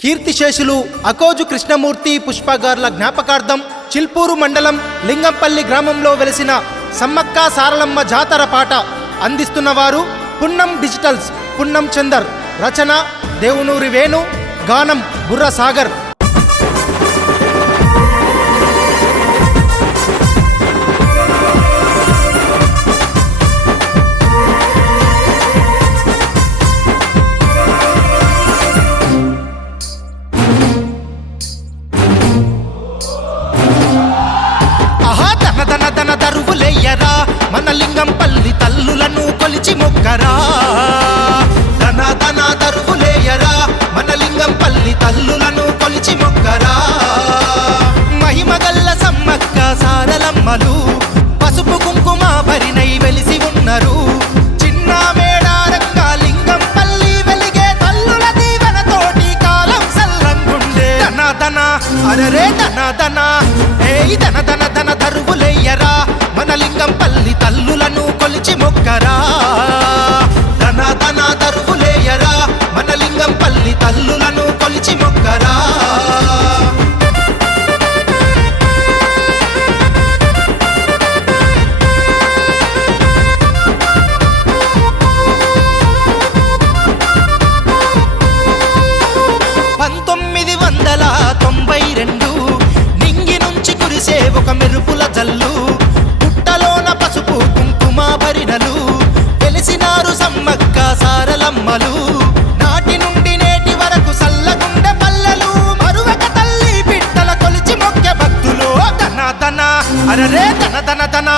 కీర్తిశేషులు అకోజు కృష్ణమూర్తి పుష్పగార్ల జ్ఞాపకార్థం చిల్పూరు మండలం లింగంపల్లి గ్రామంలో వెలిసిన సమ్మక్క సారలమ్మ జాతర పాట అందిస్తున్నవారు పున్నం డిజిటల్స్ పున్నం చందర్, రచన దేవునూరి వేణు, గానం బుర్ర సాగర్. దరువులేయరా మన లింగంపల్లి తల్లులను కొలిచి మొక్కరా, ధన ధన దరువులేయరా మన లింగంపల్లి తల్లులను కొలిచి మొక్కరా. మహిమగల్ల సమ్మక్క సారలమ్మలు పసుపు కుంకుమ భరినై వెలిసి ఉన్నారు. చిన్న మేడారంగా లింగంపల్లి వెలిగే తల్లుల దీవెనతోటి కాలం సల్లంగుండే. ధన ధన అరరే ధన ధన ఏయ్ ధన ధన ధన దరువులేయరా మన లింగంపల్లి తల్లులను కొలిచి మొక్కరా, ధన ధన దరువులేయరా మన లింగంపల్లి తల్లులను కొలిచి మొక్కరా. నింగి నుంచి కురిసే ఒక మెరుపుల జల్లు, పుట్టలోన పసుపు కుంకుమ భరినలు వెలిసినారు సమ్మక్క సారలమ్మలు. నాటి నుండి నేటి వరకు సల్లగుండె పల్లెలు మరువక తల్లి బిడ్డల కొలిచి మొక్కె భక్తులు. ధన ధన అరరే ధన ధన ధన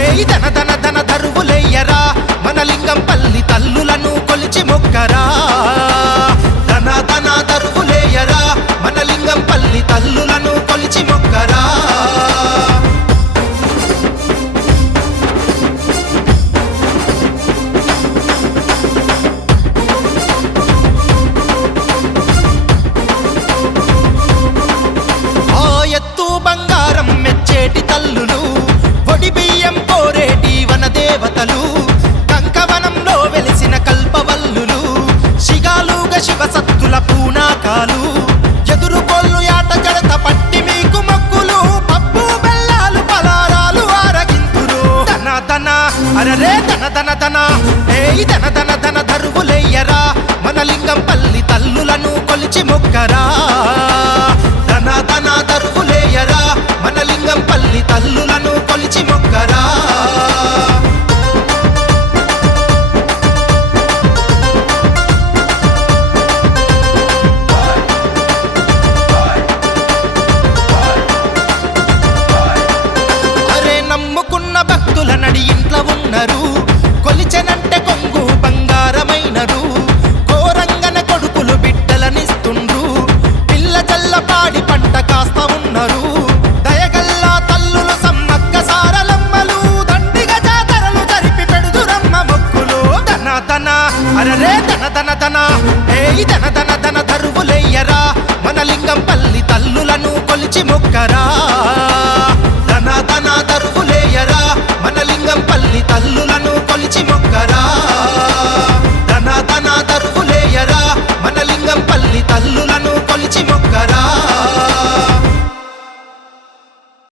ఏయ్ ధన ధన ధన దరువులేయరా మన లింగంపల్లి తల్లులను కొలిచి మొక్కరా, ధన ధన దరువులేయరా మన లింగంపల్లి తల్లులను కొలిచి మొక్కరా. ఆ ఎత్తు బంగారం మెచ్చేటి తల్లులు, పొడి బియ్యం కోరేటి వనదేవతలు, కంకవనంలో వెలిసిన కల్పవల్లులు, శిగాలుగ శివసత్తుల పూనాకాలు, ఎదురుగోళ్ళు యాట జడత పట్టి మీకు మొక్కులు, పప్పు బెల్లాలు పలారాలు ఆరగింతురు. ధన ధన అరరే ధన ధన ధన ఏయ్ ధన ధన ధన దరువులేయరా మన లింగంపల్లి తల్లులను కొలిచి మొక్కరా, ధన ధన దరువులేయరా మన లింగంపల్లి తల్లులను కొలిచి మొక్కరా. నమ్ముకున్న భక్తుల నడి ఇంట్లో ఉన్నారు, కొలిచెనంటే కొంగు బంగారమైనరు. కోరంగన కొడుకులు బిడ్డలనిస్తుండ్రు, పిల్ల జల్ల పాడి పంట కాస్త ఉన్నారు. దయగల్లా తల్లులు సమ్మక్క సారలమ్మలు, దండిగ జాతరలు జరిపి పెడుదురమ్మ మొక్కులు. ధన ధన అరరే ధన ధన ధన ఏయ్ ధన ధన ధన దరువులేయరా మన లింగంపల్లి తల్లులను కొలిచి మొక్కరా,